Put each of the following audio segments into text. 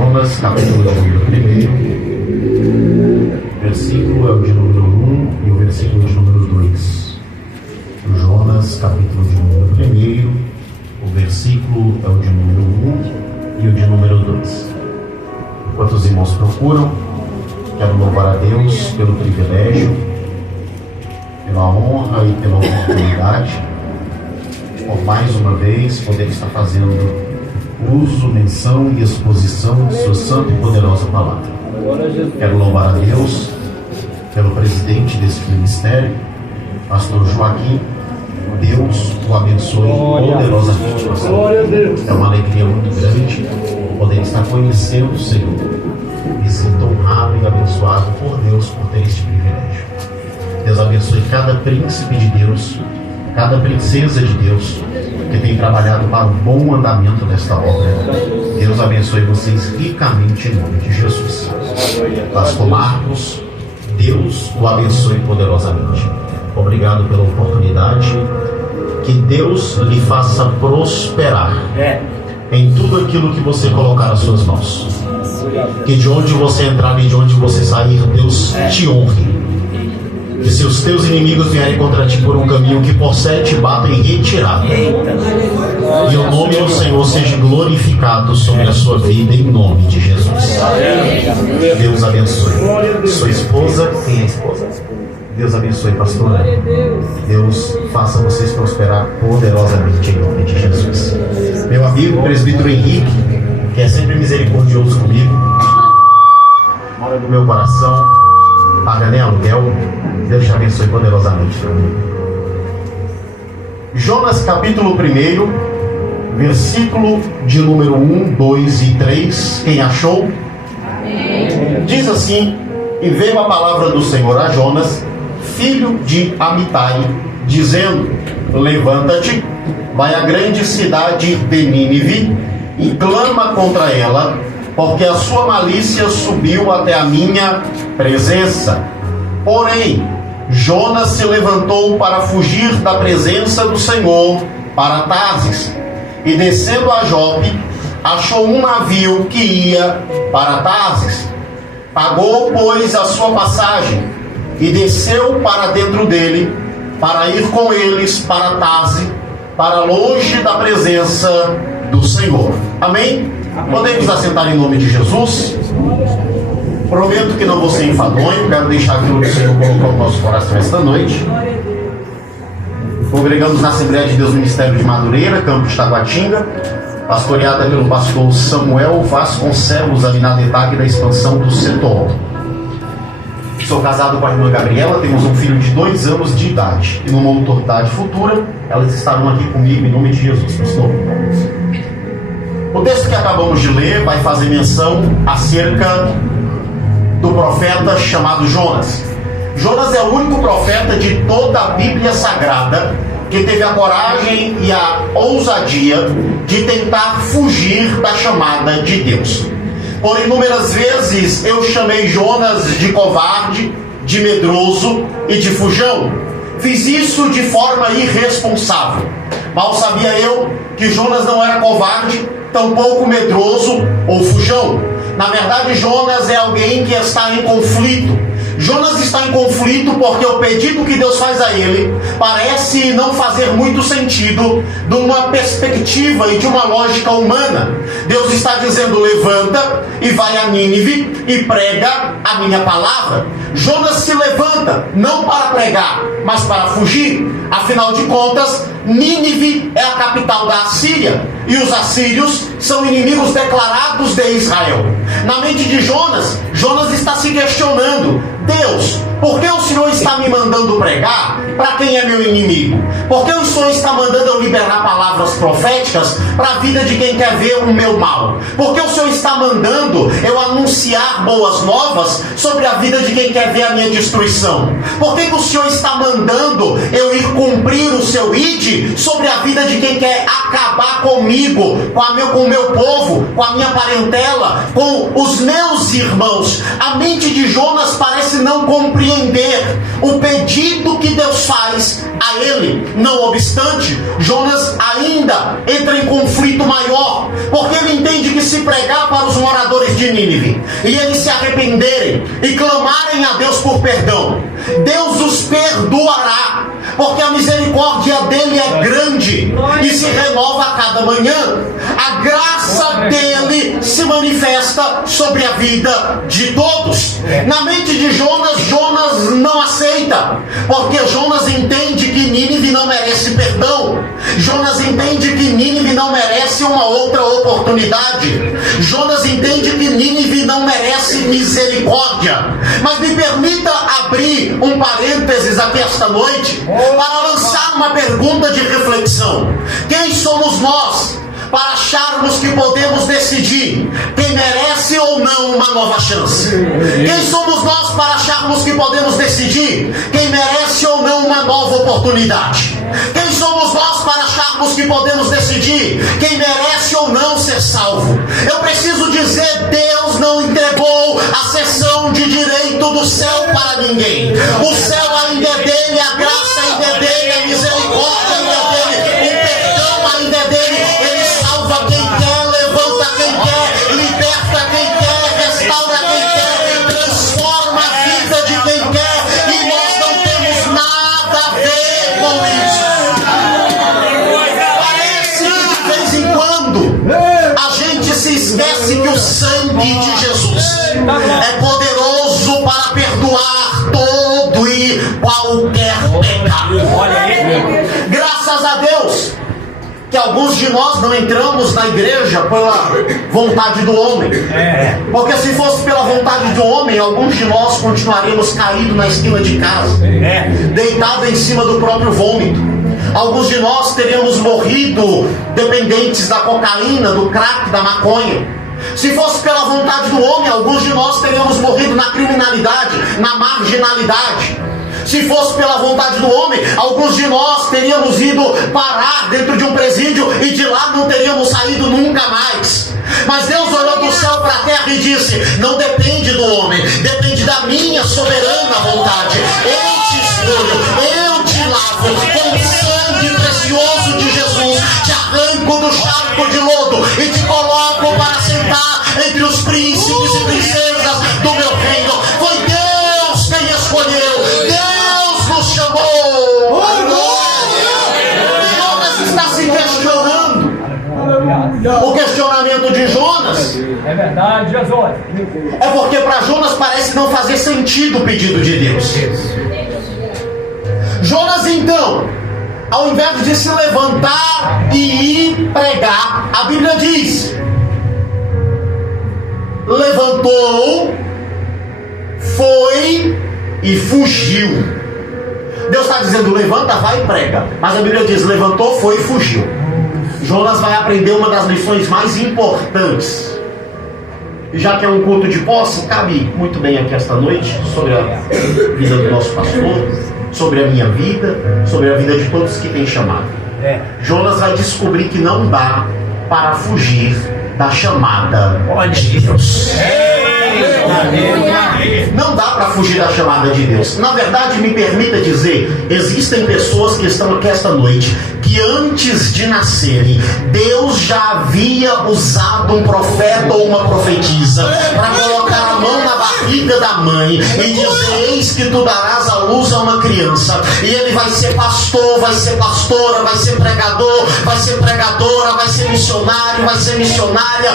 Jonas, capítulo de número 1, versículo é o de número 1 e o versículo de número 2. Jonas, capítulo de número 1, o versículo é o de número 1 e o de número 2. Enquanto os irmãos procuram, quero louvar a Deus pelo privilégio, pela honra e pela oportunidade, por mais uma vez poder estar fazendo uso, menção e exposição de sua santa e poderosa palavra. Quero louvar a Deus pelo presidente desse ministério, pastor Joaquim. Deus o abençoe poderosamente, pastor. É uma alegria muito grande poder estar conhecendo o Senhor. Me sinto honrado e abençoado por Deus por ter este privilégio. Deus abençoe cada príncipe de Deus, cada princesa de Deus que tem trabalhado para o bom andamento desta obra. Deus abençoe vocês ricamente em nome de Jesus. Pastor Marcos, Deus o abençoe poderosamente. Obrigado pela oportunidade. Que Deus lhe faça prosperar em tudo aquilo que você colocar nas suas mãos. Que de onde você entrar e de onde você sair, Deus te honre. Que se os teus inimigos vierem contra ti por um caminho, que por sete batam em retirada. E o nome do Senhor seja glorificado sobre a sua vida, em nome de Jesus. Deus abençoe. Sua esposa, quem é a esposa? Deus abençoe, pastora. Deus faça vocês prosperar poderosamente em nome de Jesus. Meu amigo, presbítero Henrique, que é sempre misericordioso comigo, mora no meu coração, paga nem aluguel. Deus te abençoe poderosamente. Jonas capítulo 1, versículo de número 1, 2 e 3. Quem achou? Diz assim: e veio a palavra do Senhor a Jonas, filho de Amitai, dizendo: levanta-te, vai à grande cidade de Nínive e clama contra ela, porque a sua malícia subiu até a minha presença. Porém, Jonas se levantou para fugir da presença do Senhor para Tarsis, e descendo a Jope, achou um navio que ia para Tarsis. Pagou, pois, a sua passagem e desceu para dentro dele, para ir com eles para Tarsis, para longe da presença do Senhor. Amém? Podemos assentar em nome de Jesus? Prometo que não vou ser enfadonho, quero deixar aquilo que o Senhor colocou no nosso coração esta noite. Congregamos na Assembleia de Deus Ministério de Madureira, Campo de Taguatinga, pastoreada pelo pastor Samuel Vasconcelos Aminadetac, da expansão do Setor. Sou casado com a irmã Gabriela, temos um filho de 2 anos de idade. E numa autoridade futura, elas estarão aqui comigo em nome de Jesus, pastor. O texto que acabamos de ler vai fazer menção acerca do profeta chamado Jonas. Jonas é o único profeta de toda a Bíblia Sagrada que teve a coragem e a ousadia de tentar fugir da chamada de Deus. Por inúmeras vezes eu chamei Jonas de covarde, de medroso e de fujão. Fiz isso de forma irresponsável. Mal sabia eu que Jonas não era covarde, tampouco medroso ou fujão. Na verdade, Jonas é alguém que está em conflito. Jonas está em conflito porque o pedido que Deus faz a ele parece não fazer muito sentido de uma perspectiva e de uma lógica humana. Deus está dizendo: levanta e vai a Nínive e prega a minha palavra. Jonas se levanta não para pregar, mas para fugir. Afinal de contas, Nínive é a capital da Assíria e os assírios são inimigos declarados de Israel. Na mente de Jonas, Jonas está se questionando: Deus, por que o Senhor está me mandando pregar para quem é meu inimigo? Por que o Senhor está mandando eu liberar palavras proféticas para a vida de quem quer ver o meu mal? Por que o Senhor está mandando eu anunciar boas novas sobre a vida de quem quer ver a minha destruição? Por que o Senhor está mandando eu ir cumprir o seu ide sobre a vida de quem quer acabar comigo, com o meu povo, com a minha parentela, com os meus irmãos? A mente de Jonas parece não compreender o pedido que Deus faz a ele. Não obstante, Jonas ainda entra em conflito maior, porque ele entende que se pregar para os moradores de Nínive e eles se arrependerem e clamarem a Deus por perdão, Deus os perdoará, porque a misericórdia dele é grande e se renova a cada manhã. A graça dele se manifesta sobre a vida de todos. Na mente de Jonas, Jonas não aceita, porque Jonas entende que Nínive não merece perdão. Jonas entende que Nínive não merece uma outra oportunidade. Jonas entende que Nínive não merece misericórdia. Mas me permita abrir um parênteses aqui esta noite para lançar uma pergunta de reflexão. Quem somos nós para acharmos que podemos decidir quem merece ou não uma nova chance? Quem somos nós para acharmos que podemos decidir quem merece ou não uma nova oportunidade? Quem somos nós para acharmos que podemos decidir quem merece ou não ser salvo? Eu preciso dizer, Deus não entregou a cessão de direito do céu para ninguém. O céu ainda é dele, a graça ainda é dele, a misericórdia ainda é dele, o perdão ainda é dele. Ele salva quem quer, levanta quem quer, liberta quem quer, restaura quem quer, transforma a vida de quem quer, e nós não temos nada a ver com isso. Parece que de vez em quando a gente se esquece que o sangue de Jesus é poderoso para perdoar todo e qualquer pecado. Graças a Deus que alguns de nós não entramos na igreja pela vontade do homem. Porque se fosse pela vontade do homem, alguns de nós continuaríamos caídos na esquina de casa, deitados em cima do próprio vômito. Alguns de nós teríamos morrido dependentes da cocaína, do crack, da maconha. Se fosse pela vontade do homem, alguns de nós teríamos morrido na criminalidade, na marginalidade. Se fosse pela vontade do homem, alguns de nós teríamos ido parar dentro de um presídio e de lá não teríamos saído nunca mais. Mas Deus olhou do céu para a terra e disse: não depende do homem, depende da minha soberana vontade. Eu te escolho, eu te lavo com o sangue precioso de Jesus, te arranco do charco de lodo e te coloco para sentar entre os príncipes e princesas do meu reino. Foi Deus quem escolheu, Deus nos chamou. Jonas está se questionando. O questionamento de Jonas é verdade, Jesus. É porque para Jonas parece não fazer sentido o pedido de Deus. Jonas então, ao invés de se levantar e ir pregar, a Bíblia diz: levantou, foi e fugiu. Deus está dizendo: levanta, vai e prega. Mas a Bíblia diz: levantou, foi e fugiu. Jonas vai aprender uma das lições mais importantes. E já que é um culto de posse, cabe muito bem aqui esta noite sobre a vida do nosso pastor, sobre a minha vida, sobre a vida de todos que tem chamado. Jonas vai descobrir que não dá para fugir da chamada de Deus. Não dá para fugir da chamada de Deus. Na verdade, me permita dizer, existem pessoas que estão aqui esta noite que antes de nascerem, Deus já havia usado um profeta ou uma profetisa para colocar a mão na barriga da mãe e dizer: eis que tu darás à luz a uma criança, e ele vai ser pastor, vai ser pastora, vai ser pregador, vai ser pregadora, vai ser missionário, vai ser missionária.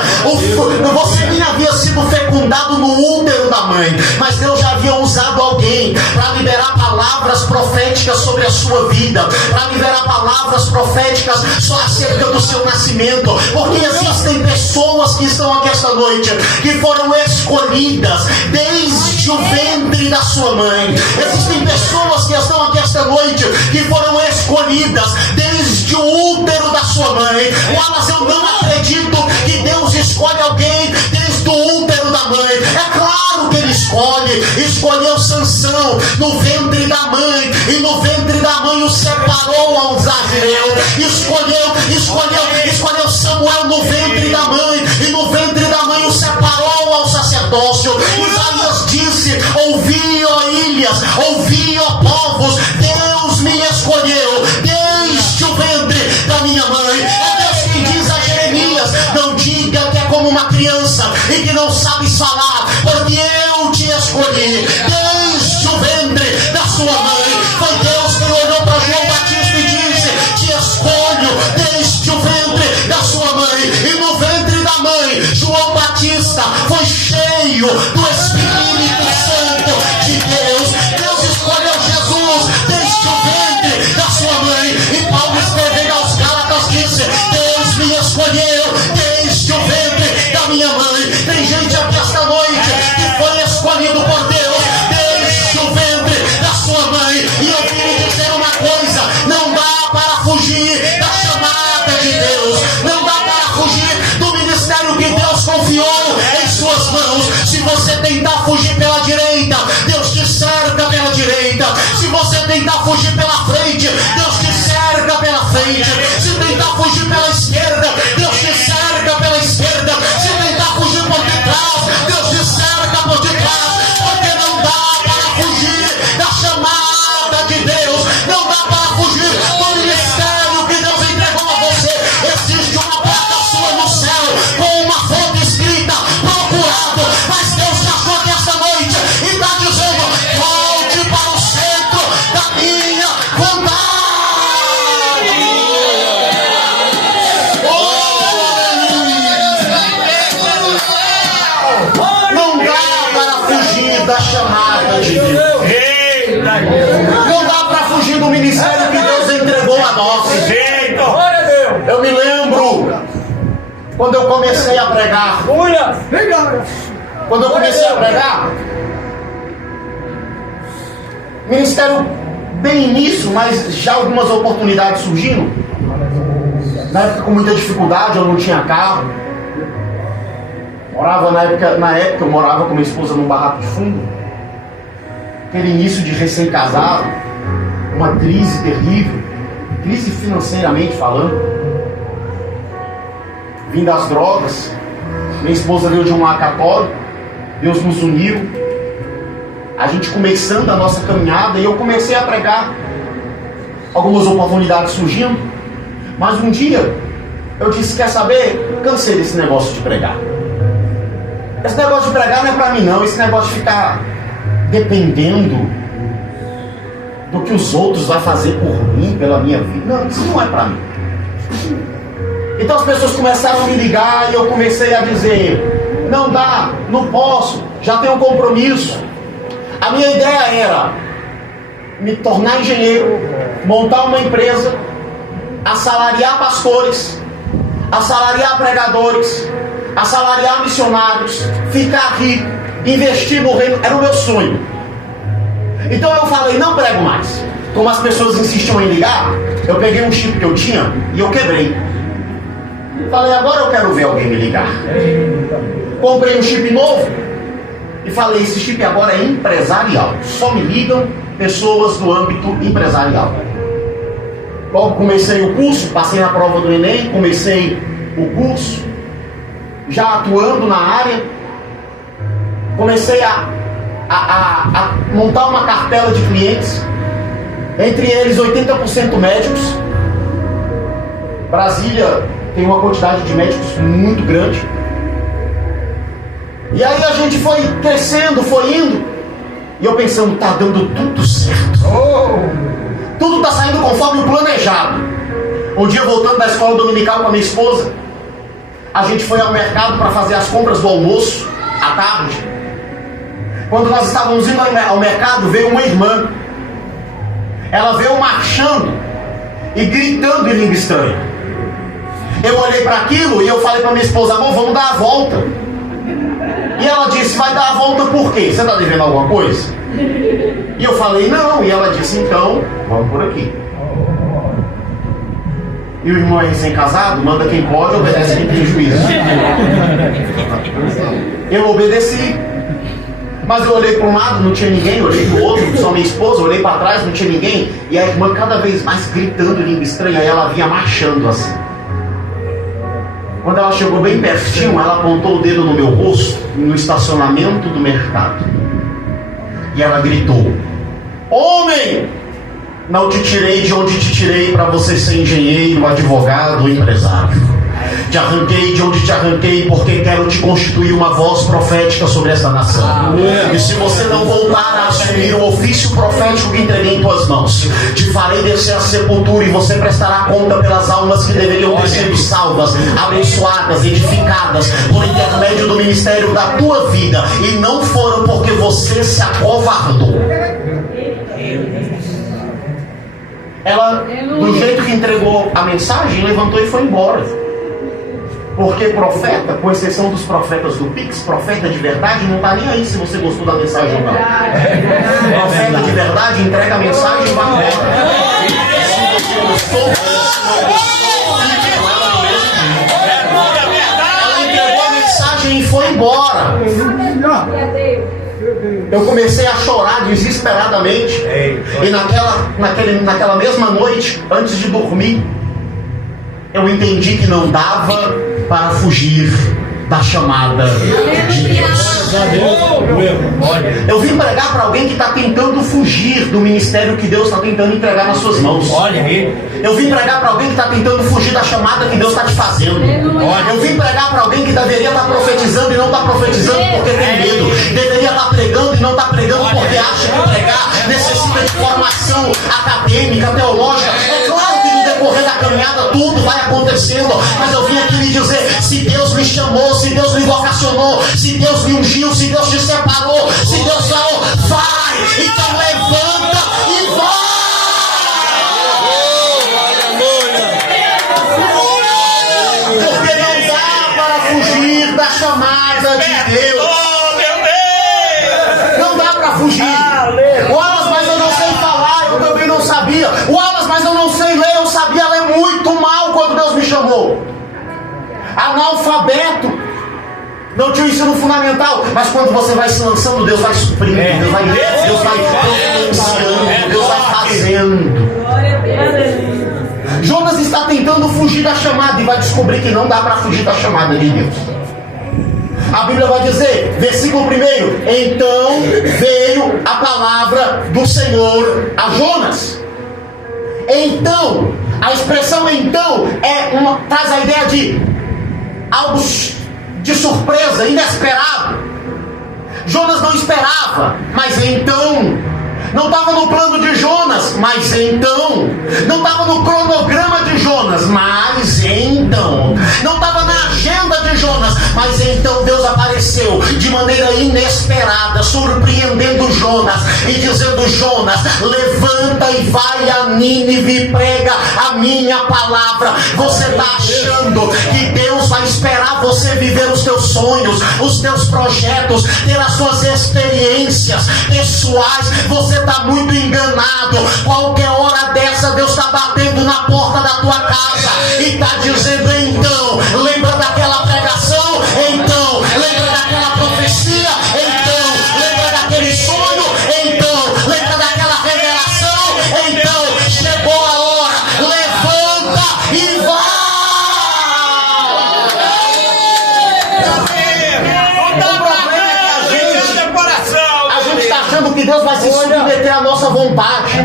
Você nem havia sido fecundado no útero da mãe, mas Deus já havia usado alguém para liberar palavras proféticas sobre a sua vida, para liberar palavras proféticas só acerca do seu nascimento. Porque existem pessoas que estão aqui esta noite que foram escolhidas desde o ventre da sua mãe. Existem pessoas que estão aqui esta noite que foram escolhidas desde o útero da sua mãe. Mas eu não acredito que Deus escolhe alguém desde o útero da mãe. É claro que ele escolheu Sansão no ventre da mãe, e no ventre da mãe o separou a um Zazireu. Escolheu Samuel no ventre da mãe, e no ventre da mãe o separou ao sacerdócio. Isaías disse: ouvi, ó ilhas, ouvi, ó povos, Deus me escolheu desde o ventre da minha mãe. É Deus que diz a Jeremias: não diga que é como uma criança e que não sabes falar, porque eu te escolhi desde o ventre da sua mãe. Foi Deus quem olhou para João Batista e disse: te escolho desde o ventre da sua mãe. E no ventre da mãe, João Batista foi cheio do Espírito Santo de Deus. Deus escolheu Jesus desde o ventre da sua mãe. E Paulo, escrevendo aos Gálatas, disse: Deus me escolheu desde o ventre da minha mãe. Tem gente aqui esta noite que foi escolhido por Deus desde o ventre da sua mãe. E eu vim lhe dizer uma coisa: não dá para fugir da chamada de Deus, não dá para fugir do ministério que Deus confiou em suas mãos. Se você tentar fugir pela direita, Deus te cerca pela direita. Se você tentar fugir pela frente, Deus te cerca pela frente. Se tentar fugir pela esquerda, Deus te cerca pela esquerda. Se tentar fugir por detrás, Deus te cerca por detrás. Porque não dá para fugir da chamada de Deus, não dá para fugir do ministério que Deus entregou a você. Existe uma placa sua no céu com uma fonte escrita: procurado. Mas Deus te achou aqui esta noite e está dizendo: volte para o centro da minha vontade. Não dá para fugir da chamada de Deus. Não dá para fugir do ministério que Deus entregou a nós. Eu me lembro quando eu comecei a pregar. Quando eu comecei a pregar, ministério bem início, mas já algumas oportunidades surgindo. Na época com muita dificuldade, eu não tinha carro. Morava na época eu morava com minha esposa num barraco de fundo. Aquele início de recém-casado, uma crise terrível, crise financeiramente falando. Vim das drogas, minha esposa veio de um lar católico, Deus nos uniu, a gente começando a nossa caminhada, e eu comecei a pregar, algumas oportunidades surgindo, mas um dia eu disse: quer saber, cansei desse negócio de pregar. Esse negócio de pregar não é para mim não, esse negócio de ficar dependendo do que os outros vão fazer por mim, pela minha vida, não, isso não é para mim. Então as pessoas começaram a me ligar e eu comecei a dizer: não dá, não posso, já tenho um compromisso. A minha ideia era me tornar engenheiro, montar uma empresa, assalariar pastores, assalariar pregadores, assalariar missionários, ficar rico, investir no reino. Era o meu sonho. Então eu falei: não prego mais. Como as pessoas insistiam em ligar, eu peguei um chip que eu tinha e eu quebrei. Falei: agora eu quero ver alguém me ligar. Comprei um chip novo e falei: esse chip agora é empresarial, só me ligam pessoas do âmbito empresarial. Logo comecei o curso, passei na prova do Enem, comecei o curso, já atuando na área. Comecei a montar uma cartela de clientes, entre eles 80% médicos. Brasília tem uma quantidade de médicos muito grande. E aí a gente foi crescendo, foi indo, e eu pensando: tá dando tudo certo, tudo tá saindo conforme o planejado. Um dia, voltando da escola dominical com a minha esposa, a gente foi ao mercado para fazer as compras do almoço à tarde. Quando nós estávamos indo ao mercado, veio uma irmã. Ela veio marchando e gritando em língua estranha. Eu olhei para aquilo e eu falei para minha esposa: amor, vamos dar a volta. E ela disse: vai dar a volta por quê? Você está devendo alguma coisa? E eu falei: não. E ela disse: então, vamos por aqui. E o irmão é recém-casado, manda quem pode, obedece quem tem juízo. Eu obedeci. Mas eu olhei para um lado, não tinha ninguém. Olhei para o outro, só minha esposa. Olhei para trás, não tinha ninguém. E a irmã cada vez mais gritando em língua estranha. E ela vinha marchando assim. Quando ela chegou bem pertinho, ela apontou o dedo no meu rosto, no estacionamento do mercado. E ela gritou: homem, não te tirei de onde te tirei para você ser engenheiro, advogado, empresário. Te arranquei de onde te arranquei, porque quero te constituir uma voz profética sobre esta nação. E se você não voltar a assumir o ofício profético que entreguei em tuas mãos, te farei descer à sepultura e você prestará conta pelas almas que deveriam ter sido salvas, abençoadas, edificadas por intermédio do ministério da tua vida, e não foram porque você se acovardou. Ela, do jeito que entregou a mensagem, levantou e foi embora. Porque profeta, com exceção dos profetas do Pix, profeta de verdade não está nem aí se você gostou da mensagem ou não. Profeta de verdade entrega a mensagem e vai embora. Se você gostou, ela entregou a mensagem e foi embora. Eu comecei a chorar desesperadamente. E naquela mesma noite, antes de dormir, eu entendi que não dava para fugir da chamada de Deus. Eu vim pregar para alguém que está tentando fugir do ministério que Deus está tentando entregar nas suas mãos. Eu vim pregar para alguém que está tentando fugir da chamada que Deus está te fazendo. Eu vim pregar para alguém que deveria estar profetizando e não está profetizando porque tem medo. Deveria estar pregando e não está pregando porque acha que pregar necessita de formação acadêmica, teológica. É claro que no decorrer da caminhada tudo vai acontecendo, mas eu vim aqui lhe dizer: se Deus me chamou, se Deus me vocacionou, se Deus me ungiu, se Deus te separou, se Deus falou, vai, então levanta e vai. Porque não dá para fugir da chamada de Deus. Não dá para fugir. Wallace, mas eu não sei falar, eu também não sabia. Wallace, mas eu não sei ler, eu sabia ler muito mal quando Deus me chamou. Analfabeto, não tinha o ensino fundamental, mas quando você vai se lançando, Deus vai suprindo, Deus vai providenciando, Deus vai fazendo. Jonas está tentando fugir da chamada e vai descobrir que não dá para fugir da chamada de Deus. A Bíblia vai dizer, versículo 1: então veio a palavra do Senhor a Jonas. Então, a expressão então traz a ideia de algo de surpresa, inesperado. Jonas não esperava, mas então, não estava no plano de Jonas, mas então, não estava no cronograma de Jonas, mas então, não estava na agenda de Jonas, mas então Deus apareceu de maneira inesperada, surpreendendo Jonas e dizendo: Jonas, levanta e vai a Nínive e prega a minha palavra. Você está achando que Deus vai esperar você viver os teus sonhos, os teus projetos, ter as suas experiências pessoais? Você está muito enganado. Qualquer hora dessa Deus está batendo na porta da tua casa e está dizendo: então, lembra daquela pregação? Então, lembra daquela profecia? Então, lembra daquele sonho? Então, lembra daquela revelação? Então, chegou a hora, levanta e vai. O problema é que a gente está achando que Deus vai se submeter à nossa vontade.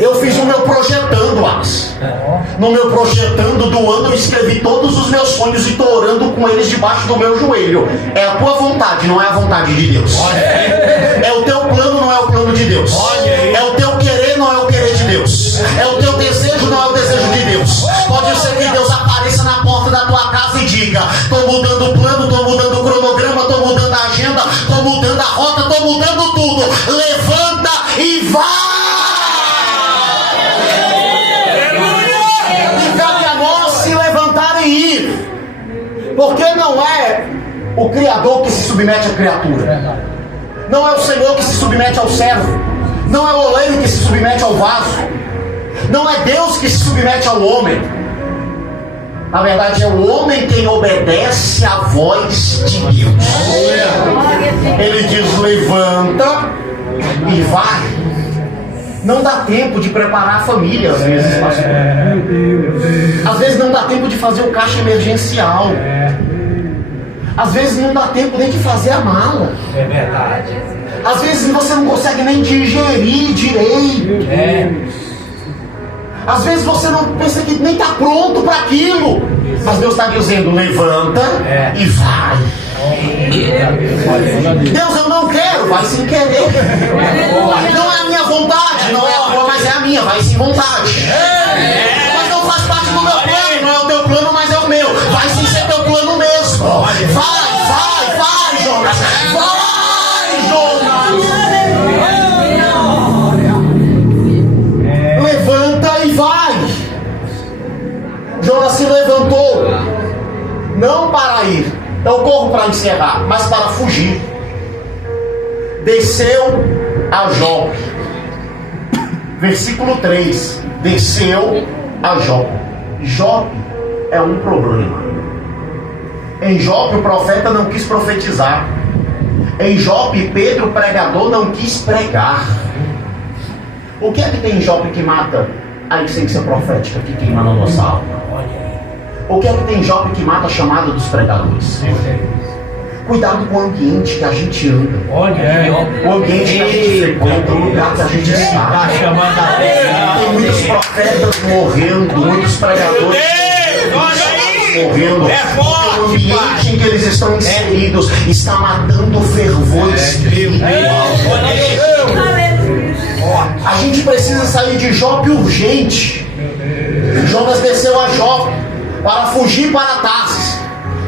Eu fiz o meu projetando, Alex. No meu projetando do ano eu escrevi todos os meus sonhos e estou orando com eles debaixo do meu joelho. É a tua vontade, não é a vontade de Deus. É o teu plano, não é o plano de Deus. É o teu querer, não é o querer de Deus. É o teu desejo, não é o desejo de Deus. Pode ser que Deus apareça na porta da tua casa e diga: estou mudando o plano, estou mudando o cronograma, estou mudando a agenda, estou mudando a rota, estou mudando tudo. Levanta e vai. Porque não é o Criador que se submete à criatura, não é o Senhor que se submete ao servo, não é o oleiro que se submete ao vaso, não é Deus que se submete ao homem. Na verdade, é o homem quem obedece à voz de Deus. Ele diz: levanta e vai. Não dá tempo de preparar a família, às vezes, pastor. Às vezes não dá tempo de fazer o caixa emergencial. Às vezes não dá tempo nem de fazer a mala. É verdade. Às vezes você não consegue nem digerir direito. Às vezes você não pensa que nem está pronto para aquilo. Mas Deus está dizendo, levanta e vai. Deus, eu não quero, vai sem querer. Não é a minha vontade, não é a tua, mas é a minha, vai sem vontade. Mas não faz parte do meu plano, não é o teu plano, mas é o meu. Vai sem ser teu plano mesmo. Vai, Jonas. Vai, Jonas. Levanta e vai. Jonas se levantou, não para ir, eu corro para encerrar, mas para fugir. Desceu a Jope. Versículo 3. Desceu a Jope. Jope é um problema. Em Jope o profeta não quis profetizar. Em Jope Pedro, pregador, não quis pregar. O que é que tem em Jope que mata a essência profética que queima na nossa alma? O que é que tem em Jope que mata a chamada dos pregadores? Cuidado com o ambiente que a gente anda. O ambiente que a gente frequenta, o lugar que a gente está. Tem muitos profetas morrendo, muitos pregadores morrendo. O ambiente em que eles estão inseridos está matando o fervor espiritual. A gente precisa sair de Jope urgente. Jonas desceu a Jope para fugir para Tarsis.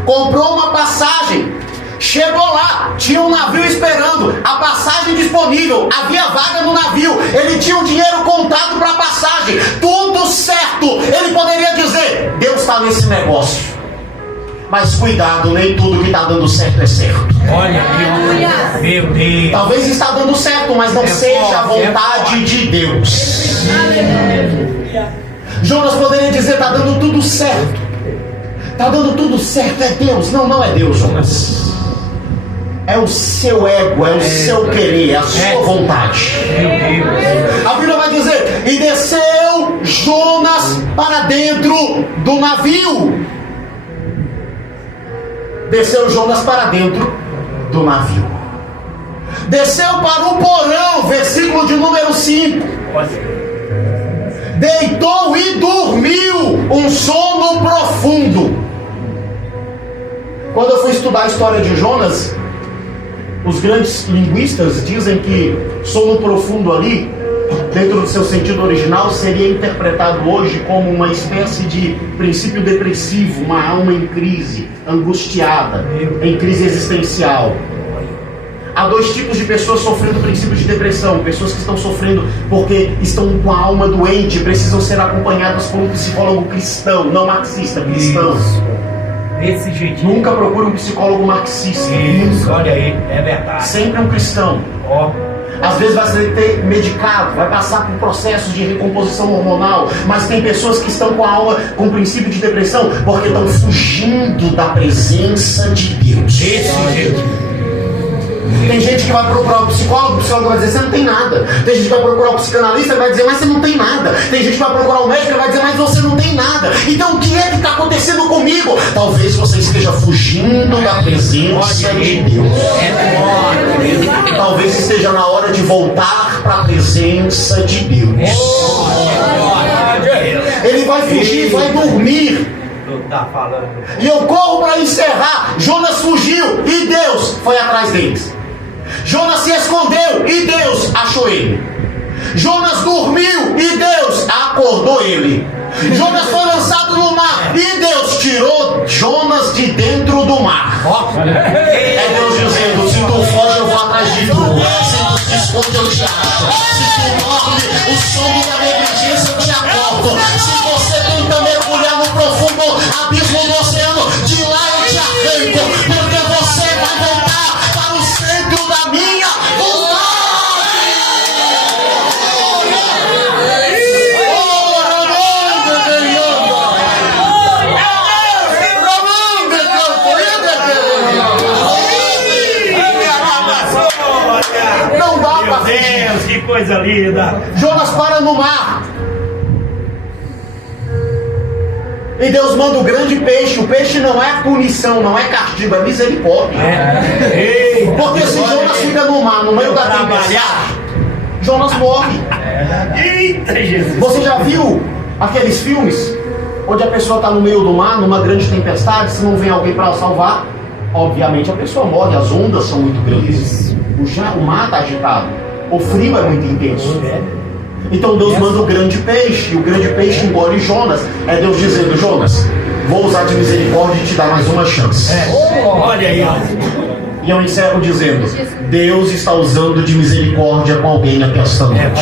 Comprou uma passagem. Chegou lá, tinha um navio esperando, a passagem disponível, havia vaga no navio, ele tinha o dinheiro contado para a passagem, tudo certo. Ele poderia dizer, Deus está nesse negócio. Mas cuidado, nem tudo que está dando certo é certo. Meu Deus. Talvez está dando certo, mas não seja a vontade de Deus. Jonas poderia dizer, está dando tudo certo. Está dando tudo certo, é Deus. Não, não é Deus, Jonas. É o seu ego, é o seu querer, é a sua vontade. A Bíblia vai dizer, e desceu Jonas para dentro do navio. Desceu Jonas para dentro do navio. Desceu para o porão, versículo de número 5. Deitou e dormiu um sono profundo. Quando eu fui estudar a história de Jonas, os grandes linguistas dizem que sono profundo ali, dentro do seu sentido original, seria interpretado hoje como uma espécie de princípio depressivo, uma alma em crise, angustiada, em crise existencial. Há dois tipos de pessoas sofrendo princípio de depressão: pessoas que estão sofrendo porque estão com a alma doente, precisam ser acompanhadas por um psicólogo cristão, não marxista, cristão. Desse jeitinho. Nunca procure um psicólogo marxista. Isso, olha aí, é verdade. Sempre um cristão. Às vezes vai ser medicado, vai passar por processos de recomposição hormonal, mas tem pessoas que estão com a alma com princípio de depressão porque estão fugindo da presença de Deus. Desse jeito. Tem gente que vai procurar o psicólogo vai dizer, você não tem nada. Tem gente que vai procurar o psicanalista e vai dizer, mas você não tem nada. Tem gente que vai procurar o médico e vai dizer, mas você não tem nada. Então o que é que está acontecendo comigo? Talvez você esteja fugindo da presença de Deus. Talvez esteja na hora de voltar para a presença de Deus. Ele vai fugir, vai dormir. E eu corro para encerrar. Jonas fugiu e Deus foi atrás deles. Jonas se escondeu e Deus achou ele. Jonas dormiu e Deus acordou ele. Jonas foi lançado no mar e Deus tirou Jonas de dentro do mar. É Deus dizendo, se tu foge eu vou atrás de tu. Se tu se esconde eu te acho. Se tu dorme, o sono da negligência eu te acordo. Se você tenta mergulhar no profundo abismo do oceano, de lá eu te arranco. Porque você vai voltar para o centro da minha vontade. Não dá para fugir. Deus, que coisa linda. Jonas para no mar. E Deus manda o grande peixe. O peixe não é punição, não é castigo, é misericórdia. Porque se Jonas fica no mar, no meio da tempestade, Jonas morre. Eita, Jesus. Você já viu aqueles filmes onde a pessoa está no meio do mar, numa grande tempestade, se não vem alguém para salvar, obviamente a pessoa morre, as ondas são muito grandes, o mar está agitado, o frio é muito intenso. Então Deus manda o grande peixe, e o grande peixe engole Jonas. É Deus dizendo: Jonas, vou usar de misericórdia e te dar mais uma chance. Olha aí, ó. E eu encerro dizendo: Deus está usando de misericórdia com alguém aqui esta noite.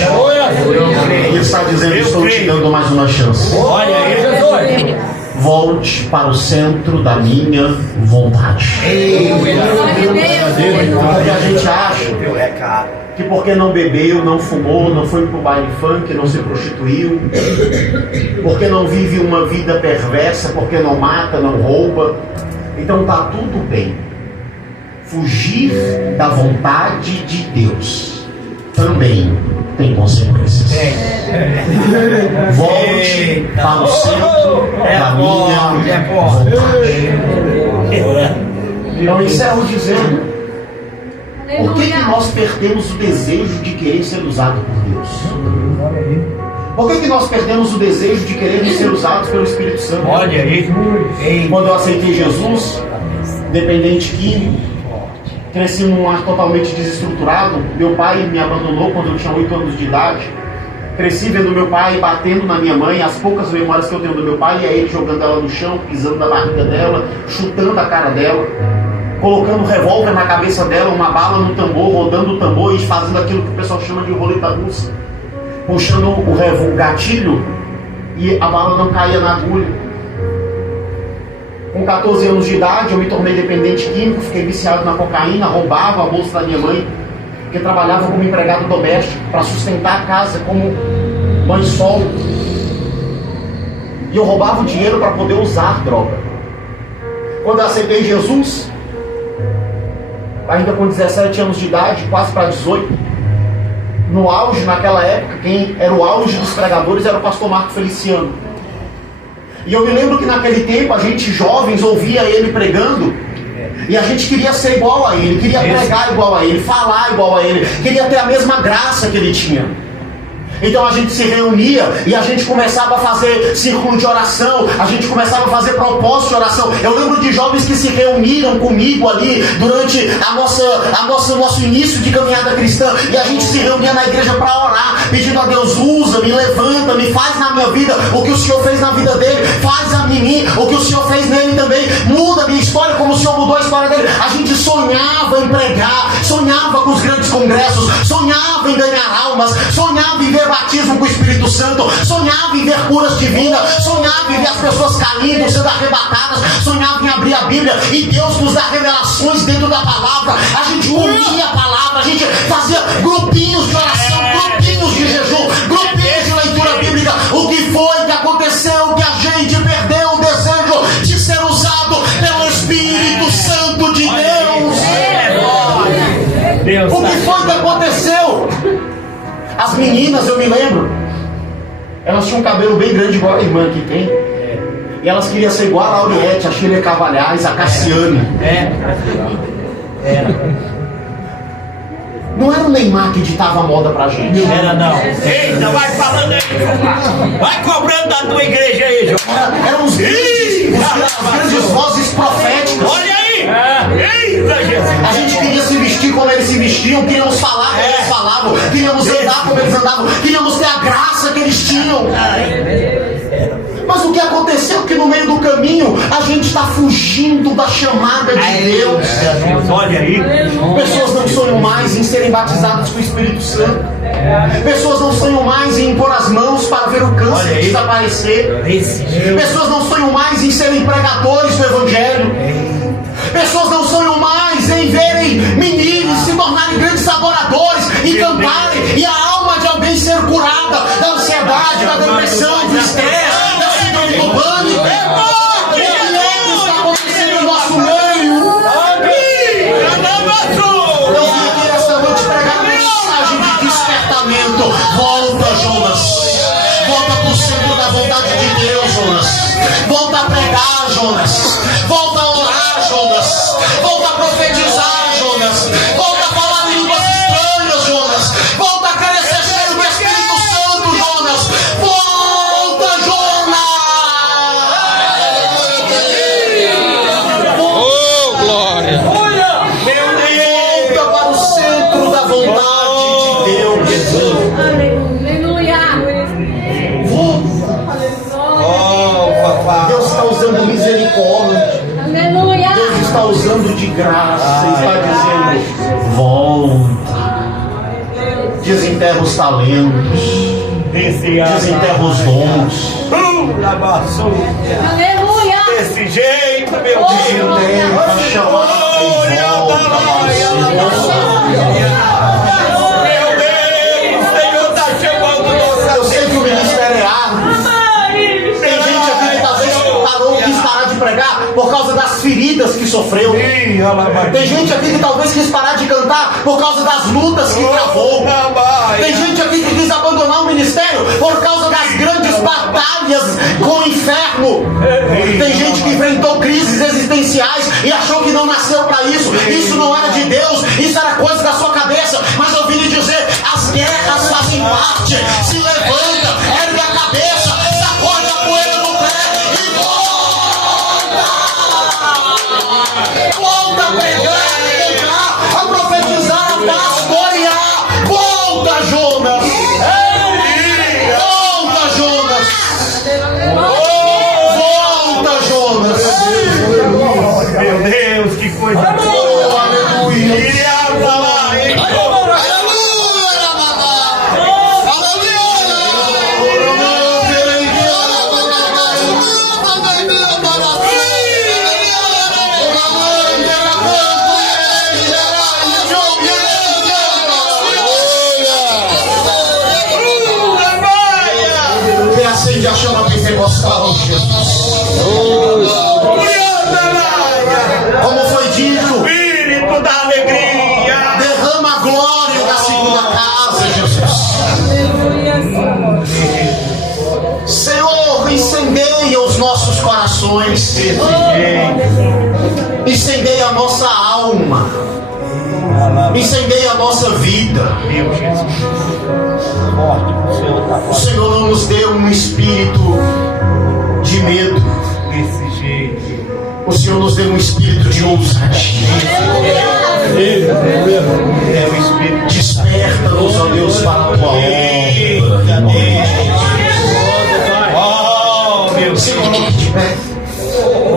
Ele está dizendo: estou te dando mais uma chance. Olha aí, Jesus. Volte para o centro da minha vontade. Porque a gente acha que porque não bebeu, não fumou, não foi pro baile funk, não se prostituiu, porque não vive uma vida perversa, porque não mata, não rouba, então está tudo bem. Fugir da vontade de Deus também tem consequências. Volte para o centro da minha vontade. Eu encerro dizendo: por que nós perdemos o desejo de querer ser usado por Deus? Por que nós perdemos o desejo de querer ser usados pelo Espírito Santo? Olha aí. Quando eu aceitei Jesus, dependente químico, cresci num lar totalmente desestruturado. Meu pai me abandonou quando eu tinha 8 anos de idade. Cresci vendo meu pai batendo na minha mãe. As poucas memórias que eu tenho do meu pai é ele jogando ela no chão, pisando na barriga dela, chutando a cara dela, colocando um revólver na cabeça dela, uma bala no tambor, rodando o tambor e fazendo aquilo que o pessoal chama de roleta russa, puxando o gatilho e a bala não caía na agulha. Com 14 anos de idade eu me tornei dependente químico, fiquei viciado na cocaína, roubava a bolsa da minha mãe, porque trabalhava como empregado doméstico para sustentar a casa como mãe solo. E eu roubava o dinheiro para poder usar droga. Quando eu aceitei Jesus, ainda com 17 anos de idade, quase para 18, no auge, naquela época, quem era o auge dos pregadores era o pastor Marco Feliciano. E eu me lembro que naquele tempo a gente jovens ouvia ele pregando e a gente queria ser igual a ele, queria pregar igual a ele, falar igual a ele, queria ter a mesma graça que ele tinha. Então a gente se reunia e a gente começava a fazer círculo de oração, a gente começava a fazer propósito de oração. Eu lembro de jovens que se reuniram comigo ali durante nosso início de caminhada cristã, e a gente se reunia na igreja para orar, pedindo a Deus: usa, me levanta, me faz na minha vida o que o Senhor fez na vida dele, faz em mim o que o Senhor fez nele também, muda a minha história como o Senhor mudou a história dele. A gente sonhava em pregar, sonhava com os grandes congressos, sonhava em ganhar almas, sonhava em ver batismo com o Espírito Santo, sonhava em ver curas divinas, sonhava em ver as pessoas caindo, sendo arrebatadas, sonhava em abrir a Bíblia e Deus nos dá revelações dentro da palavra. A gente comia a palavra, a gente fazia grupinhos de oração, grupinhos de jejum, grupinhos de leitura bíblica. O que foi que aconteceu? Que a gente perdeu o desejo de ser usado pelo Espírito Santo de Deus. O que foi que aconteceu? As meninas, eu me lembro, elas tinham um cabelo bem grande igual a irmã que tem, e elas queriam ser igual a Lauriette, a Sheila Cavalhais, a Cassiane. Não era o Neymar que ditava a moda pra gente. Era não. Eita, vai falando aí, vai cobrando da tua igreja aí, João. Eram os grandes vozes proféticas. Olha aí! Eita, Jesus! A gente queria se vestir como eles se vestiam, queríamos falar como eles falavam, queríamos andar como eles andavam, queríamos ter a graça que eles tinham. Mas o que aconteceu é que no meio do caminho a gente está fugindo da chamada de Deus. Olha aí. Pessoas não sonham mais em serem batizadas com o Espírito Santo. Pessoas não sonham mais em impor as mãos para ver o câncer desaparecer. Pessoas não sonham mais em serem pregadores do Evangelho. Pessoas não sonham mais em verem meninos se tornarem grandes adoradores e cantarem, e a alma de alguém ser curada da ansiedade, da depressão, do estresse, da síndrome do pânico. O que está acontecendo no nosso meio? Eu vim aqui esta noite pregar uma mensagem de despertamento. Volta, Jonas. Volta para o centro da vontade de Deus, Jonas. Volta a pregar, Jonas. Volta a orar, Jonas. Volta a profetizar, Jonas. Volta a falar em línguas estranhas, Jonas. Volta a querer ser cheio do Espírito Santo, Jonas. Volta, Jonas. graça e está dizendo: volta. Desenterra os talentos, desenterra os dons. Aleluia! Desse jeito, meu Deus. Desenterra, chama e volta. Meu Deus, o Senhor está chamando nossa. Eu sei que o ministério é árduo. Tem gente aqui que talvez parou, quis parar de pregar por causa das feridas que sofreu. Tem gente aqui que talvez quis parar de cantar por causa das lutas que travou. Tem gente aqui que quis abandonar o ministério por causa das grandes batalhas com o inferno. Tem gente que enfrentou crises existenciais e achou que não nasceu para isso. Isso não era de Deus, isso era coisa da sua cabeça. Mas eu vim lhe dizer: as guerras fazem parte. Se levanta, ergue a cabeça, sacode a poeira do pé e volta! Volta a pregar, a cantar, a profetizar, a pastorear. Volta, Jonas! Volta, Jonas! Volta, Jonas! Meu Deus, que coisa boa! Aleluia! Acende a chama pentecostal, Jesus. Como foi dito, Espírito da alegria. derrama a glória da segunda casa, Jesus. Senhor, incendeia os nossos corações, incendeia a nossa alma, incendeia a nossa vida. Meu Jesus. O Senhor não nos deu um espírito de medo. Desse jeito. O Senhor nos deu um espírito de ousadia. É o Espírito. Desperta-nos, ó Deus, para a tua obra. Oh, meu Deus. Se coloque de pé.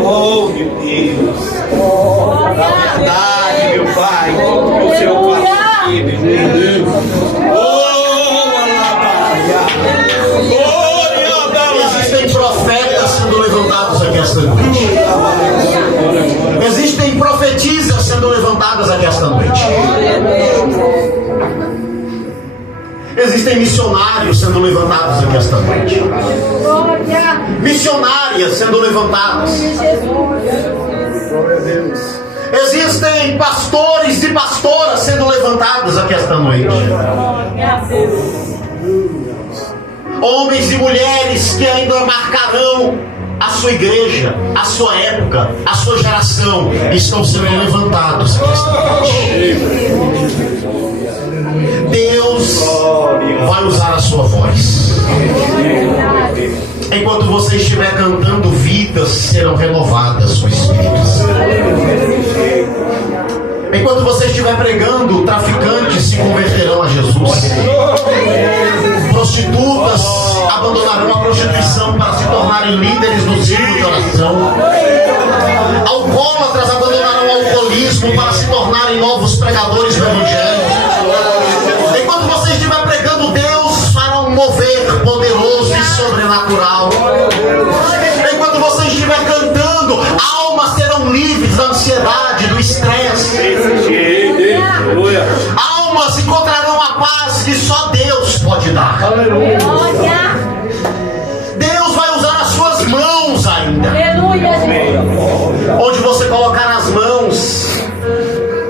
Oh, meu Deus. Na verdade, meu Pai, o Senhor passa aqui, meu Deus. Existem profetas sendo levantados aqui esta noite. Existem profetisas sendo levantadas aqui esta noite. Existem missionários sendo levantados aqui esta noite. Missionárias sendo levantadas. Existem pastores e pastoras sendo levantados aqui esta noite. Homens e mulheres que ainda marcarão a sua igreja, a sua época, a sua geração, estão sendo levantados aqui esta noite. Deus vai usar a sua voz. Enquanto você estiver cantando, vidas serão renovadas com espíritos. Enquanto você estiver pregando, traficantes se converterão a Jesus. Prostitutas abandonarão a prostituição para se tornarem líderes no círculo de oração. Alcoólatras abandonarão o alcoolismo para se tornarem novos pregadores do Evangelho. Enquanto você estiver pregando, Deus fará um mover poderoso e sobrenatural. Enquanto você estiver cantando, almas serão livres da ansiedade, do estresse. Almas encontrarão a paz que só Deus pode dar. Deus vai usar as suas mãos ainda. Onde você colocar as mãos,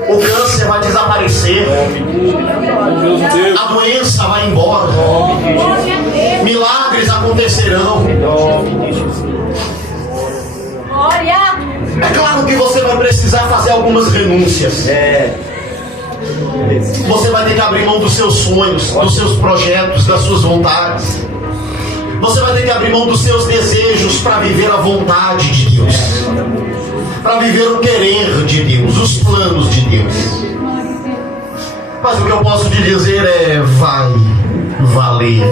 o câncer vai desaparecer, a doença vai embora, milagres acontecerão. É claro que você vai precisar fazer algumas renúncias. Você vai ter que abrir mão dos seus sonhos, dos seus projetos, das suas vontades. Você vai ter que abrir mão dos seus desejos para viver a vontade de Deus, para viver o querer de Deus, os planos de Deus. Mas o que eu posso te dizer é: vai valer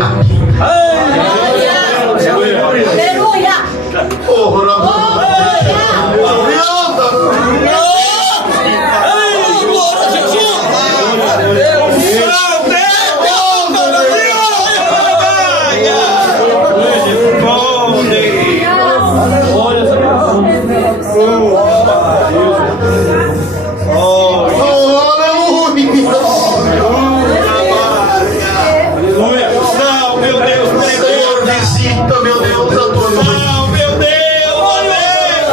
a pena. Aleluia! Visita, meu Deus, a tua noite.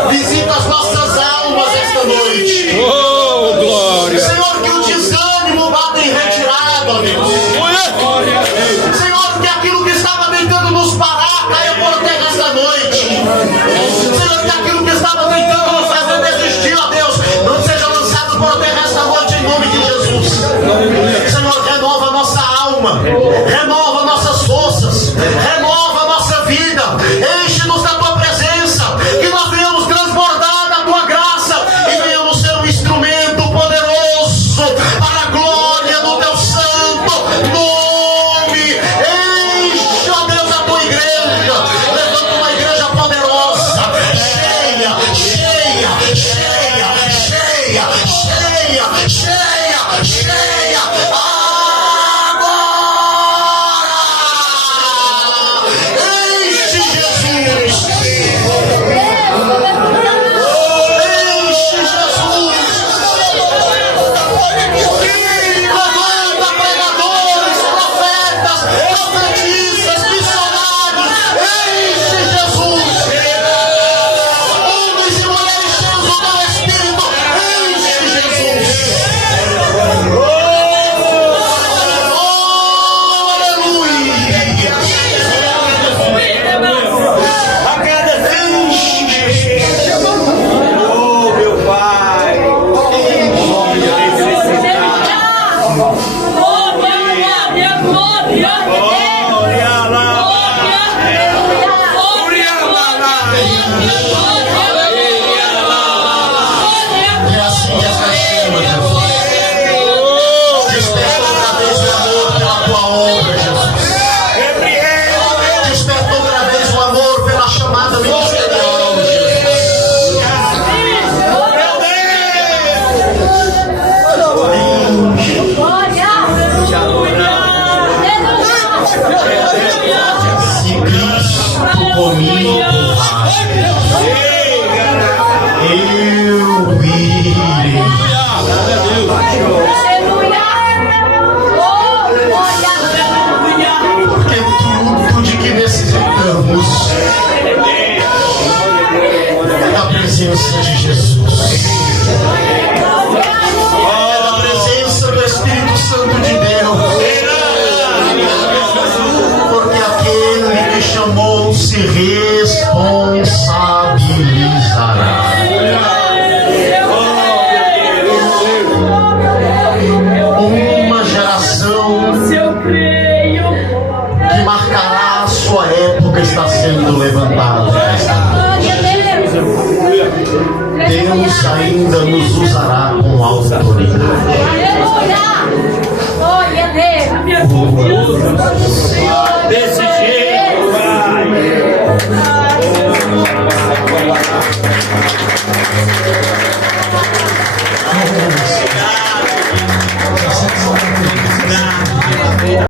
Visita as nossas almas esta noite. Oh, glória. Senhor, que o desânimo bata em retirada, ó Deus. Senhor, que aquilo que estava tentando nos parar caia por terra esta noite. Senhor, que aquilo que estava tentando nos fazer desistir, ó Deus, não seja lançado por terra esta noite em nome de Jesus. Senhor, renova a nossa alma, renova nossas forças, renova a nossa vida, enche-nos da tua presença, que nós venhamos transbordar da tua graça e venhamos ser um instrumento poderoso para a glória do teu santo nome. Enche, ó Deus, a tua igreja, levanta uma igreja poderosa, cheia, cheia, cheia, cheia, cheia, cheia, cheia,